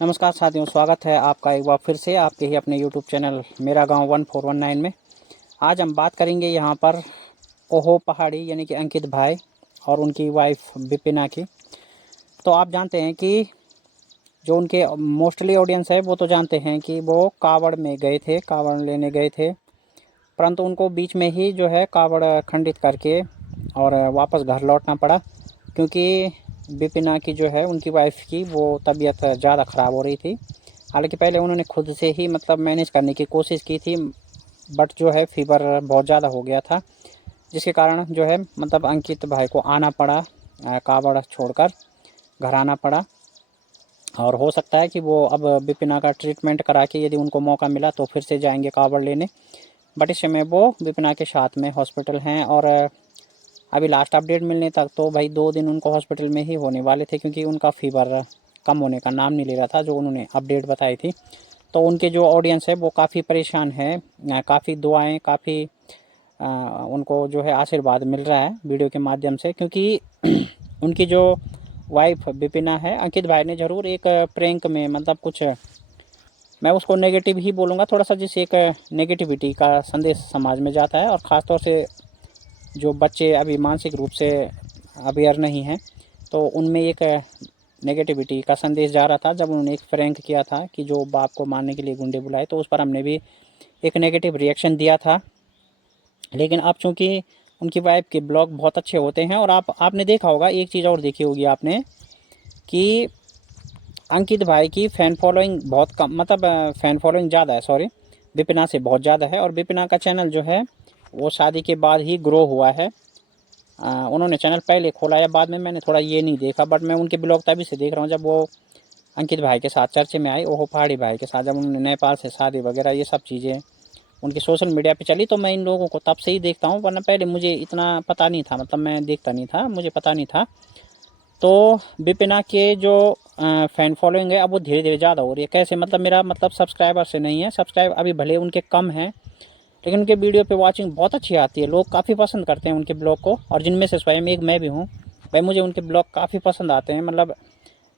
नमस्कार साथियों, स्वागत है आपका एक बार फिर से आपके ही अपने यूट्यूब चैनल मेरा गांव 1419 में। आज हम बात करेंगे यहाँ पर ओहो पहाड़ी यानी कि अंकित भाई और उनकी वाइफ विपिना की। तो आप जानते हैं कि जो उनके मोस्टली ऑडियंस है वो तो जानते हैं कि वो कावड़ में गए थे, कावड़ लेने गए थे, परंतु उनको बीच में ही जो है कावड़ खंडित करके और वापस घर लौटना पड़ा, क्योंकि विपिना की जो है उनकी वाइफ की वो तबीयत ज़्यादा ख़राब हो रही थी। हालांकि पहले उन्होंने खुद से ही मतलब मैनेज करने की कोशिश की थी, बट जो है फीवर बहुत ज़्यादा हो गया था, जिसके कारण जो है मतलब अंकित भाई को आना पड़ा, कावड़ छोड़कर घर आना पड़ा। और हो सकता है कि वो अब विपिना का ट्रीटमेंट करा के यदि उनको मौका मिला तो फिर से जाएंगे कावड़ लेने, बट इस समय वो विपिना के साथ में हॉस्पिटल हैं। और अभी लास्ट अपडेट मिलने तक तो भाई 2 दिन उनको हॉस्पिटल में ही होने वाले थे, क्योंकि उनका फीवर कम होने का नाम नहीं ले रहा था जो उन्होंने अपडेट बताई थी। तो उनके जो ऑडियंस है वो काफ़ी परेशान है, काफ़ी दुआएं, काफ़ी उनको जो है आशीर्वाद मिल रहा है वीडियो के माध्यम से, क्योंकि उनकी जो वाइफ विपिना है, अंकित भाई ने ज़रूर एक प्रैंक में मतलब कुछ, मैं उसको नेगेटिव ही बोलूँगा थोड़ा सा, जिससे एक नेगेटिविटी का संदेश समाज में जाता है, और ख़ासतौर से जो बच्चे अभी मानसिक रूप से अवेयर नहीं हैं तो उनमें एक नेगेटिविटी का संदेश जा रहा था। जब उन्होंने एक प्रैंक किया था कि जो बाप को मारने के लिए गुंडे बुलाए, तो उस पर हमने भी एक नेगेटिव रिएक्शन दिया था। लेकिन अब चूँकि उनकी वाइफ के ब्लॉग बहुत अच्छे होते हैं, और आपने देखा होगा, एक चीज़ और देखी होगी आपने कि अंकित भाई की फ़ैन फॉलोइंग बहुत कम, मतलब फ़ैन फॉलोइंग ज़्यादा है, सॉरी, विपिना से बहुत ज़्यादा है। और विपिना का चैनल जो है वो शादी के बाद ही ग्रो हुआ है। उन्होंने चैनल पहले खोला या बाद में, मैंने थोड़ा ये नहीं देखा, बट मैं उनके ब्लॉग तभी से देख रहा हूँ जब वो अंकित भाई के साथ चर्चे में आई, ओहो पहाड़ी भाई के साथ, जब उन्होंने नेपाल से शादी वगैरह ये सब चीज़ें उनकी सोशल मीडिया पे चली, तो मैं इन लोगों को तब से ही देखता हूँ, वरना पहले मुझे इतना पता नहीं था, मतलब मैं देखता नहीं था, मुझे पता नहीं था। तो विपिना के जो फ़ैन फॉलोइंग है अब वो धीरे धीरे ज़्यादा हो रही है। कैसे, मतलब मेरा मतलब सब्सक्राइबर से नहीं है, सब्सक्राइब अभी भले उनके कम हैं, लेकिन उनके वीडियो पे वाचिंग बहुत अच्छी आती है, लोग काफ़ी पसंद करते हैं उनके ब्लॉग को, और जिनमें से स्वयं एक मैं भी हूँ। भाई मुझे उनके ब्लॉग काफ़ी पसंद आते हैं, मतलब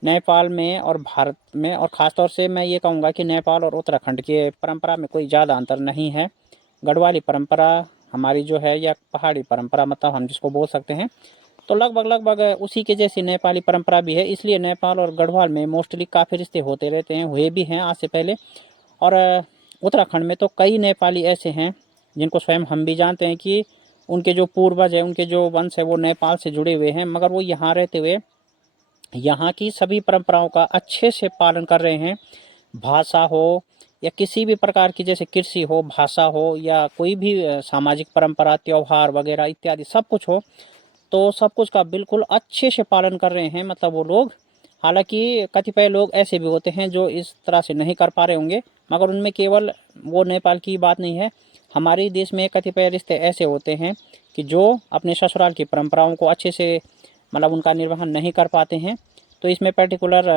नेपाल में और भारत में, और ख़ासतौर से मैं ये कहूँगा कि नेपाल और उत्तराखंड के परंपरा में कोई ज़्यादा अंतर नहीं है। गढ़वाली परंपरा हमारी जो है, या पहाड़ी परंपरा मतलब हम जिसको बोल सकते हैं, तो लगभग लगभग उसी के जैसी नेपाली परंपरा भी है। इसलिए नेपाल और गढ़वाल में मोस्टली काफ़ी रिश्ते होते रहते हैं, हुए भी हैं आज से पहले। और उत्तराखंड में तो कई नेपाली ऐसे हैं जिनको स्वयं हम भी जानते हैं कि उनके जो पूर्वज है, उनके जो वंश है वो नेपाल से जुड़े हुए हैं, मगर वो यहाँ रहते हुए यहाँ की सभी परंपराओं का अच्छे से पालन कर रहे हैं। भाषा हो या किसी भी प्रकार की, जैसे कृषि हो, भाषा हो, या कोई भी सामाजिक परंपरा, त्यौहार वगैरह इत्यादि सब कुछ हो, तो सब कुछ का बिल्कुल अच्छे से पालन कर रहे हैं मतलब वो लोग। हालांकि कतिपय लोग ऐसे भी होते हैं जो इस तरह से नहीं कर पा रहे होंगे, मगर उनमें केवल वो नेपाल की बात नहीं है, हमारे देश में कतिपय रिश्ते ऐसे होते हैं कि जो अपने ससुराल की परंपराओं को अच्छे से मतलब उनका निर्वहन नहीं कर पाते हैं। तो इसमें पर्टिकुलर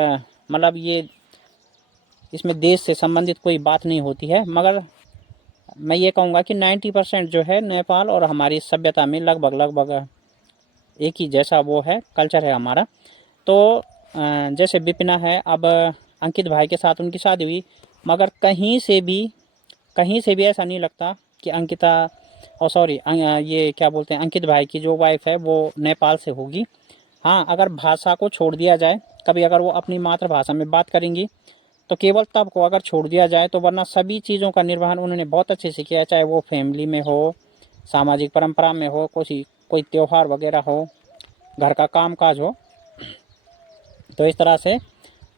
मतलब ये इसमें देश से संबंधित कोई बात नहीं होती है, मगर मैं ये कहूँगा कि 90% जो है नेपाल और हमारी सभ्यता में लगभग लगभग एक ही जैसा वो है, कल्चर है हमारा। तो जैसे विपिना है, अब अंकित भाई के साथ उनकी शादी हुई, मगर कहीं से भी ऐसा नहीं लगता कि अंकिता, और सॉरी, ये क्या बोलते हैं, अंकित भाई की जो वाइफ है वो नेपाल से होगी। हाँ, अगर भाषा को छोड़ दिया जाए, कभी अगर वो अपनी मातृभाषा में बात करेंगी तो केवल तब को अगर छोड़ दिया जाए, तो वरना सभी चीज़ों का निर्वहन उन्होंने बहुत अच्छे से किया है, चाहे वो फैमिली में हो, सामाजिक परंपरा में हो, कोई त्यौहार वगैरह हो, घर का काम काज हो, तो इस तरह से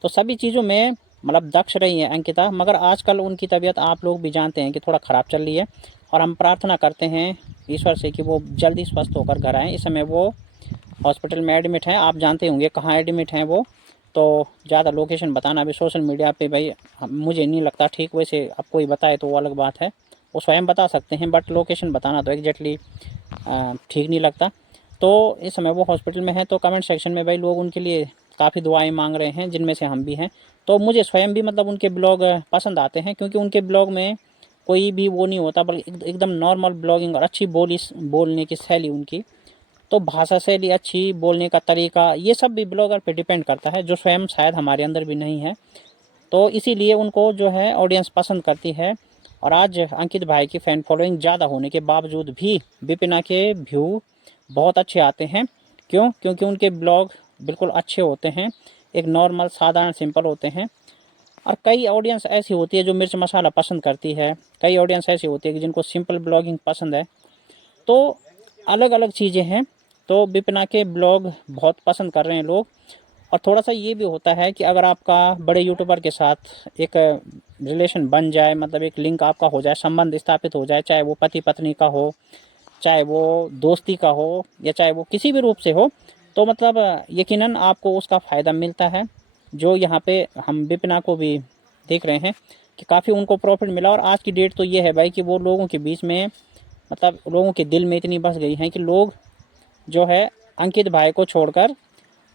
तो सभी चीज़ों में मतलब दक्ष रही है अंकिता। मगर आजकल उनकी तबीयत आप लोग भी जानते हैं कि थोड़ा ख़राब चल रही है, और हम प्रार्थना करते हैं ईश्वर से कि वो जल्दी स्वस्थ होकर घर आएँ। इस समय वो हॉस्पिटल में एडमिट हैं, आप जानते होंगे कहाँ एडमिट हैं वो, तो ज़्यादा लोकेशन बताना अभी सोशल मीडिया पे भाई मुझे नहीं लगता ठीक, वैसे अब कोई बताए तो वो अलग बात है, वो स्वयं बता सकते हैं, बट लोकेशन बताना तो एग्जैक्टली ठीक नहीं लगता। तो इस समय वो हॉस्पिटल में है, तो कमेंट सेक्शन में भाई लोग उनके लिए काफ़ी दुआएं मांग रहे हैं, जिनमें से हम भी हैं। तो मुझे स्वयं भी मतलब उनके ब्लॉग पसंद आते हैं, क्योंकि उनके ब्लॉग में कोई भी वो नहीं होता, बल्कि एकदम नॉर्मल ब्लॉगिंग, और अच्छी बोलने की शैली उनकी, तो भाषा शैली अच्छी, बोलने का तरीका, ये सब भी ब्लॉगर पे डिपेंड करता है, जो स्वयं शायद हमारे अंदर भी नहीं है। तो इसीलिए उनको जो है ऑडियंस पसंद करती है। और आज अंकित भाई की फ़ैन फॉलोइंग ज़्यादा होने के बावजूद भी विपिना के व्यू बहुत अच्छे आते हैं। क्यों? क्योंकि उनके ब्लॉग बिल्कुल अच्छे होते हैं, एक नॉर्मल साधारण सिंपल होते हैं। और कई ऑडियंस ऐसी होती है जो मिर्च मसाला पसंद करती है, कई ऑडियंस ऐसी होती है कि जिनको सिंपल ब्लॉगिंग पसंद है। तो अलग अलग चीज़ें हैं। तो विपिना के ब्लॉग बहुत पसंद कर रहे हैं लोग। और थोड़ा सा ये भी होता है कि अगर आपका बड़े यूट्यूबर के साथ एक रिलेशन बन जाए, मतलब एक लिंक आपका हो जाए, संबंध स्थापित हो जाए, चाहे वो पति पत्नी का हो, चाहे वो दोस्ती का हो, या चाहे वो किसी भी रूप से हो, तो मतलब यकीनन आपको उसका फ़ायदा मिलता है। जो यहाँ पे हम विपिना को भी देख रहे हैं कि काफ़ी उनको प्रॉफिट मिला। और आज की डेट तो ये है भाई कि वो लोगों के बीच में, मतलब लोगों के दिल में इतनी बस गई हैं कि लोग जो है अंकित भाई को छोड़कर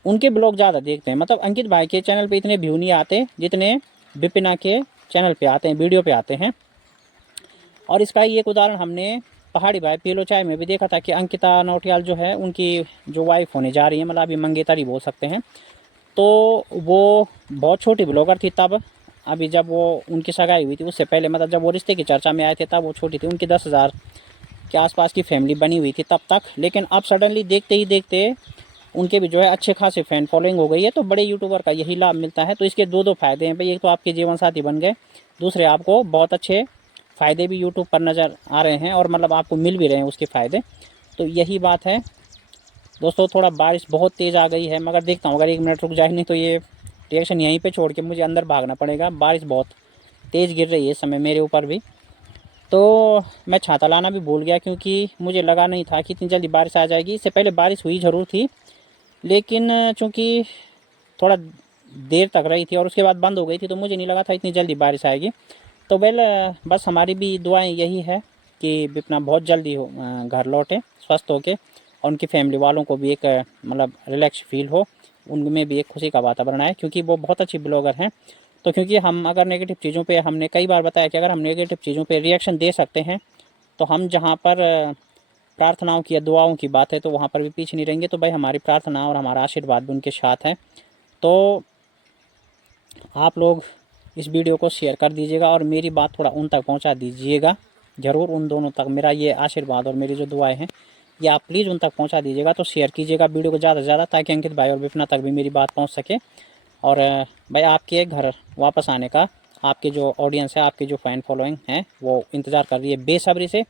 उनके ब्लॉग ज़्यादा देखते हैं। मतलब अंकित भाई के चैनल पे इतने व्यू नहीं आते जितने विपिना के चैनल पे आते हैं, वीडियो पे आते हैं। और इसका ही एक उदाहरण हमने पहाड़ी भाई पीलो चाय में भी देखा था कि अंकिता नौटियाल जो है उनकी जो वाइफ होने जा रही है, मतलब अभी मंगेतर ही बोल सकते हैं। तो वो बहुत छोटी ब्लॉगर थी तब, अभी जब वो उनकी सगाई हुई थी उससे पहले, मतलब जब वो रिश्ते की चर्चा में आए थे तब वो छोटी थी, उनकी 10,000 के आसपास की फैमिली बनी हुई थी तब तक। लेकिन अब सडनली देखते ही देखते उनके भी जो है अच्छे खासे फ़ैन फॉलोइंग हो गई है। तो बड़े यूट्यूबर का यही लाभ मिलता है। तो इसके दो फ़ायदे हैं भाई, एक तो आपके जीवन साथी बन गए, दूसरे आपको बहुत अच्छे फ़ायदे भी यूट्यूब पर नज़र आ रहे हैं, और मतलब आपको मिल भी रहे हैं उसके फ़ायदे। तो यही बात है दोस्तों। थोड़ा बारिश बहुत तेज़ आ गई है, मगर देखता हूँ अगर 1 मिनट रुक जाए, नहीं तो ये रिएक्शन यहीं पे छोड़ के मुझे अंदर भागना पड़ेगा। बारिश बहुत तेज़ गिर रही है इस समय मेरे ऊपर भी। तो मैं छाता लाना भी भूल गया, क्योंकि मुझे लगा नहीं था कि इतनी जल्दी बारिश आ जाएगी। इससे पहले बारिश हुई ज़रूर थी, लेकिन चूँकि थोड़ा देर तक रही थी और उसके बाद बंद हो गई थी, तो मुझे नहीं लगा था इतनी जल्दी बारिश आएगी। तो बस हमारी भी दुआएं यही है कि विपिना बहुत जल्दी घर लौटे स्वस्थ होके, और उनकी फैमिली वालों को भी एक मतलब रिलैक्स फील हो, उनमें भी एक खुशी का वातावरण आए, क्योंकि वो बहुत अच्छी ब्लॉगर हैं। तो क्योंकि हम अगर नेगेटिव चीज़ों पे, हमने कई बार बताया कि अगर हम नेगेटिव चीज़ों पे रिएक्शन दे सकते हैं, तो हम जहाँ पर प्रार्थनाओं की या दुआओं की बात है तो वहाँ पर भी पीछे नहीं रहेंगे। तो भाई हमारी प्रार्थना और हमारा आशीर्वाद भी उनके साथ है। तो आप लोग इस वीडियो को शेयर कर दीजिएगा और मेरी बात थोड़ा उन तक पहुँचा दीजिएगा ज़रूर। उन दोनों तक मेरा ये आशीर्वाद और मेरी जो दुआएं हैं ये आप प्लीज़ उन तक पहुँचा दीजिएगा। तो शेयर कीजिएगा वीडियो को ज़्यादा से ज़्यादा, ताकि अंकित भाई और विपिना तक भी मेरी बात पहुँच सके। और भाई आपके घर वापस आने का आपके जो ऑडियंस है, आपकी जो फ़ैन फॉलोइंग है, वो इंतज़ार कर रही है बेसब्री से।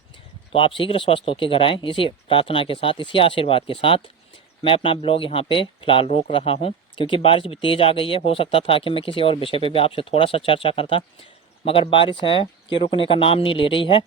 तो आप शीघ्र स्वस्थ होकर घर आएँ। इसी प्रार्थना के साथ, इसी आशीर्वाद के साथ मैं अपना ब्लॉग यहाँ पे फ़िलहाल रोक रहा हूँ, क्योंकि बारिश भी तेज़ आ गई है। हो सकता था कि मैं किसी और विषय पे भी आपसे थोड़ा सा चर्चा करता, मगर बारिश है कि रुकने का नाम नहीं ले रही है।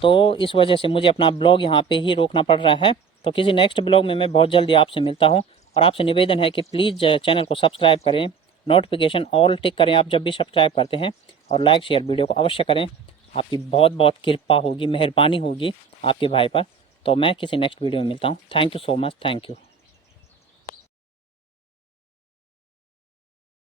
तो इस वजह से मुझे अपना ब्लॉग यहाँ पे ही रोकना पड़ रहा है। तो किसी नेक्स्ट ब्लॉग में मैं बहुत जल्दी आपसे मिलता हूँ। और आपसे निवेदन है कि प्लीज़ चैनल को सब्सक्राइब करें, नोटिफिकेशन ऑल टिक करें आप जब भी सब्सक्राइब करते हैं, और लाइक शेयर वीडियो को अवश्य करें। आपकी बहुत बहुत कृपा होगी, मेहरबानी होगी आपके भाई पर। तो मैं किसी नेक्स्ट वीडियो में मिलता हूँ। Thank you so much, thank you.